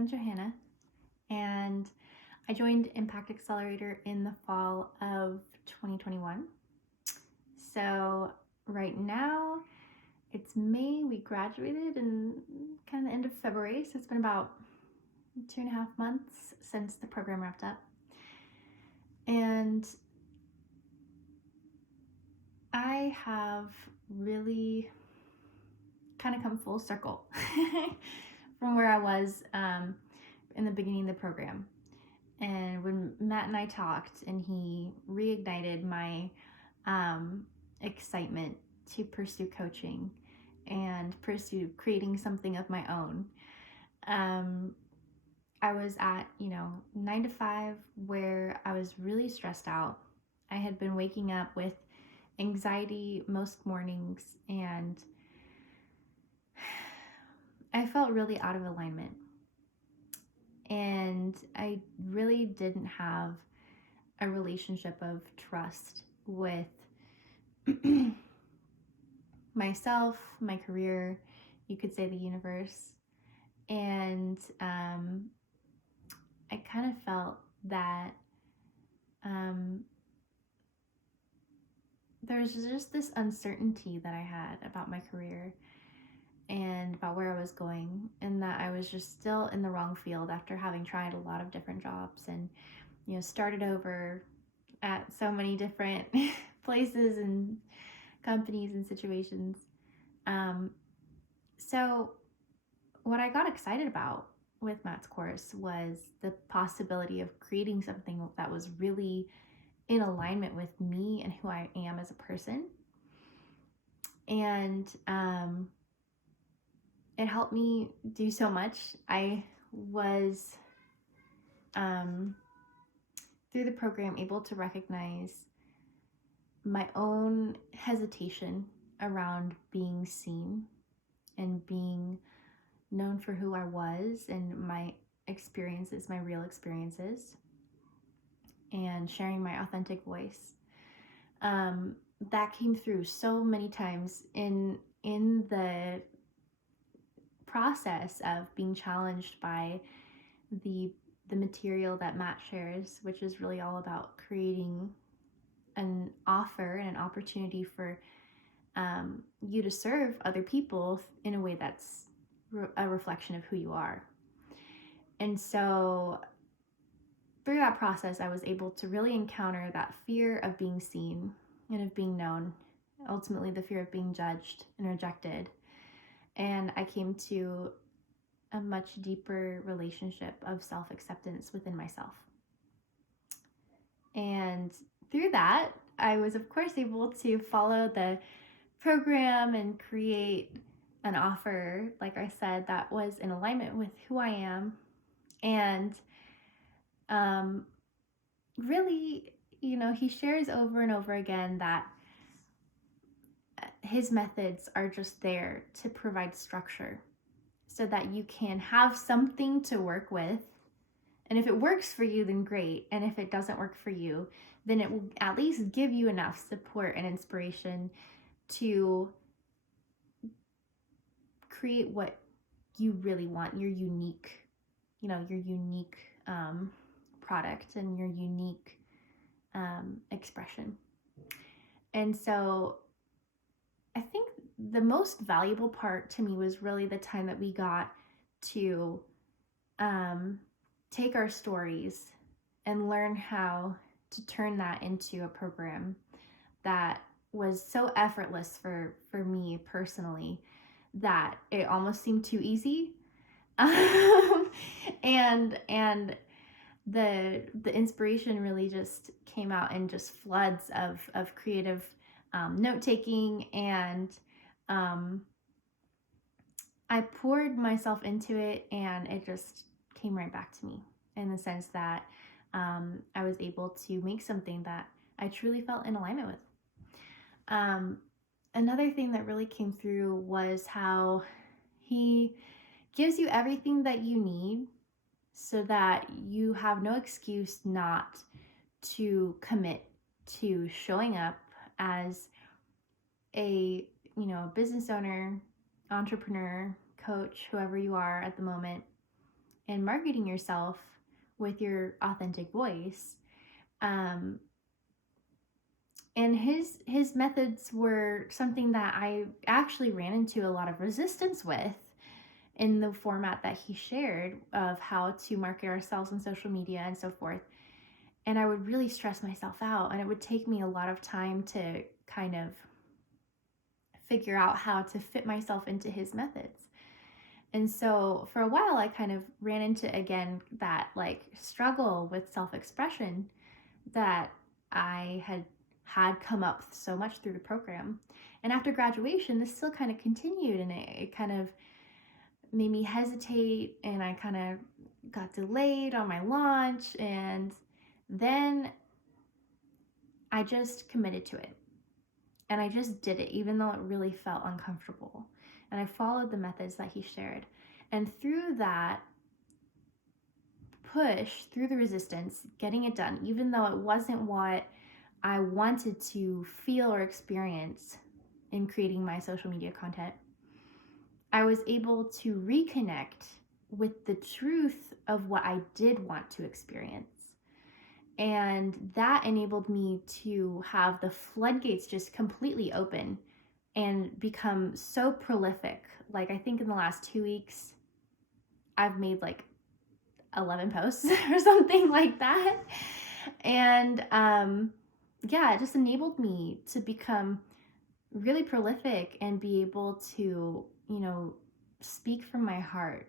I'm Johanna, and I joined Impact Accelerator in the fall of 2021. So, right now, it's May. We graduated in kind of the end of February, so it's been about 2.5 months since the program wrapped up. And I have really kind of come full circle from where I was in the beginning of the program. And when Matt and I talked, and he reignited my excitement to pursue coaching and pursue creating something of my own. I was at, 9 to 5, where I was really stressed out. I had been waking up with anxiety most mornings, and I felt really out of alignment. And I really didn't have a relationship of trust with myself, my career, you could say the universe. And I kind of felt that there was just this uncertainty that I had about my career and about where I was going, and that I was just still in the wrong field after having tried a lot of different jobs and, started over at so many different places and companies and situations. So what I got excited about with Matt's course was the possibility of creating something that was really in alignment with me and who I am as a person. And it helped me do so much. I was, through the program, able to recognize my own hesitation around being seen and being known for who I was and my experiences, my real experiences, and sharing my authentic voice. That came through so many times in the process of being challenged by the material that Matt shares, which is really all about creating an offer and an opportunity for you to serve other people in a way that's a reflection of who you are. And so through that process, I was able to really encounter that fear of being seen and of being known, ultimately the fear of being judged and rejected. And I came to a much deeper relationship of self-acceptance within myself. And through that, I was, of course, able to follow the program and create an offer, like I said, that was in alignment with who I am. And really, he shares over and over again that his methods are just there to provide structure so that you can have something to work with. And if it works for you, then great. And if it doesn't work for you, then it will at least give you enough support and inspiration to create what you really want, your unique product and your unique expression. And so I think the most valuable part to me was really the time that we got to take our stories and learn how to turn that into a program that was so effortless for me personally that it almost seemed too easy. And the inspiration really just came out in just floods of creative note taking, and I poured myself into it, and it just came right back to me in the sense that I was able to make something that I truly felt in alignment with. Another thing that really came through was how he gives you everything that you need so that you have no excuse not to commit to showing up as a business owner, entrepreneur, coach, whoever you are at the moment, and marketing yourself with your authentic voice. Um, and his methods were something that I actually ran into a lot of resistance with in the format that he shared of how to market ourselves on social media and so forth. And I would really stress myself out, and it would take me a lot of time to kind of figure out how to fit myself into his methods. And so for a while, I kind of ran into, again, that like struggle with self expression that I had come up so much through the program. And after graduation, this still kind of continued, and it kind of made me hesitate, and I kind of got delayed on my launch. And then I just committed to it. And I just did it, even though it really felt uncomfortable. And I followed the methods that he shared. And through that push, through the resistance, getting it done, even though it wasn't what I wanted to feel or experience in creating my social media content, I was able to reconnect with the truth of what I did want to experience. And that enabled me to have the floodgates just completely open and become so prolific. Like, I think in the last 2 weeks, I've made like 11 posts or something like that. And yeah, it just enabled me to become really prolific and be able to, speak from my heart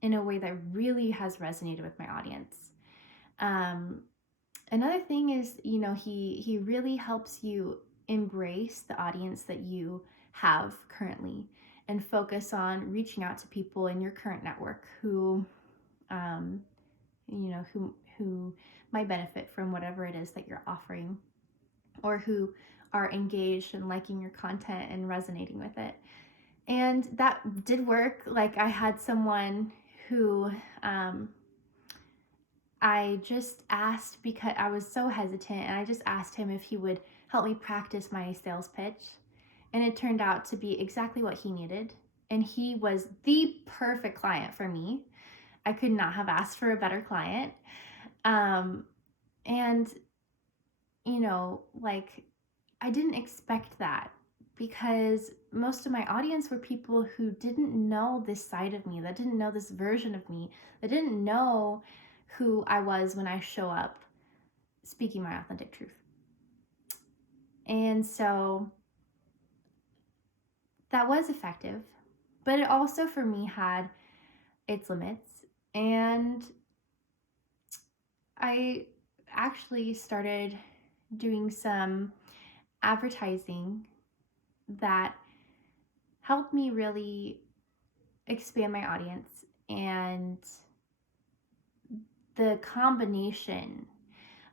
in a way that really has resonated with my audience. Another thing is, he really helps you embrace the audience that you have currently and focus on reaching out to people in your current network who who might benefit from whatever it is that you're offering, or who are engaged and liking your content and resonating with it. And that did work. Like, I had someone who I just asked, because I was so hesitant, and I just asked him if he would help me practice my sales pitch. And it turned out to be exactly what he needed. And he was the perfect client for me. I could not have asked for a better client. And, like, I didn't expect that, because most of my audience were people who didn't know this side of me, that didn't know this version of me, that didn't know who I was when I show up speaking my authentic truth. And so that was effective, but it also for me had its limits. And I actually started doing some advertising that helped me really expand my audience. And the combination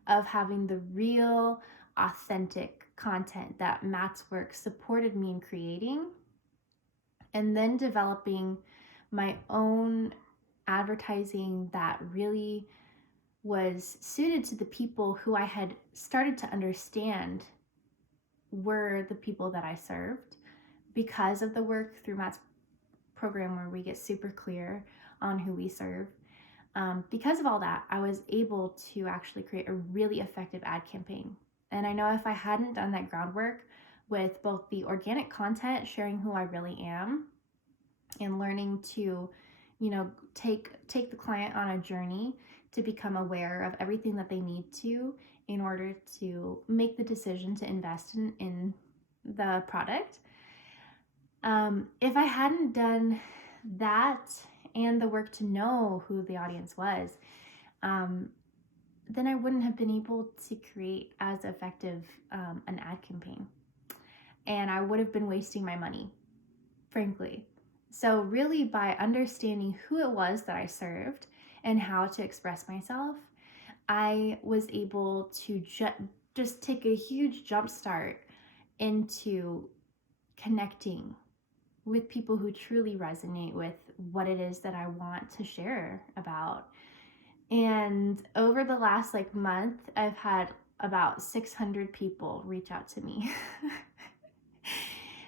of having the real, authentic content that Matt's work supported me in creating, and then developing my own advertising that really was suited to the people who I had started to understand were the people that I served, because of the work through Matt's program where we get super clear on who we serve. Because of all that, I was able to actually create a really effective ad campaign. And I know if I hadn't done that groundwork with both the organic content, sharing who I really am, and learning to, take the client on a journey to become aware of everything that they need to in order to make the decision to invest in the product. If I hadn't done that and the work to know who the audience was, then I wouldn't have been able to create as effective an ad campaign. And I would have been wasting my money, frankly. So really, by understanding who it was that I served and how to express myself, I was able to just take a huge jump start into connecting with people who truly resonate with what it is that I want to share about. And over the last month, I've had about 600 people reach out to me,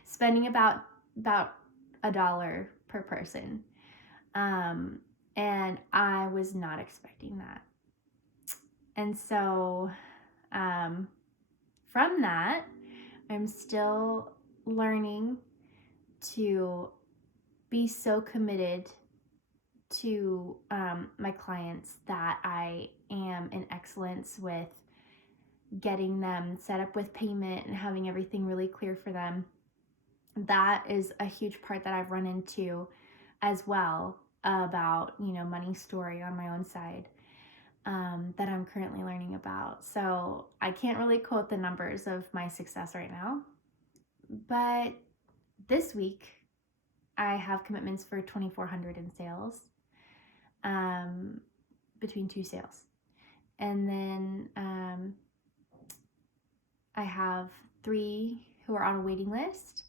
spending about $1 per person. And I was not expecting that. And so from that, I'm still learning to be so committed to my clients that I am in excellence with getting them set up with payment and having everything really clear for them. That is a huge part that I've run into as well about, money story on my own side, that I'm currently learning about. So I can't really quote the numbers of my success right now, but this week I have commitments for 2,400 in sales, between two sales. And then I have 3 who are on a waiting list,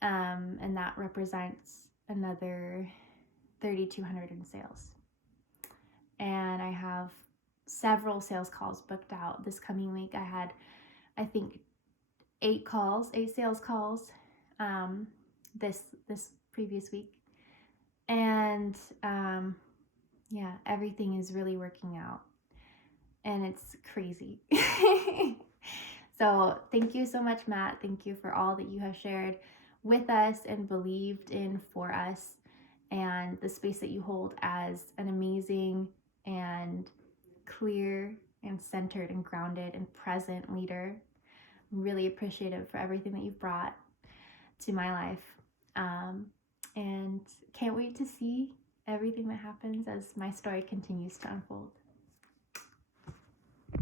and that represents another 3,200 in sales. And I have several sales calls booked out this coming week. I had, I think, 8 sales calls, this previous week, and yeah, everything is really working out, and it's crazy. So thank you so much, Matt. Thank you for all that you have shared with us and believed in for us, and the space that you hold as an amazing and clear and centered and grounded and present leader. I'm really appreciative for everything that you've brought to my life, and can't wait to see everything that happens as my story continues to unfold.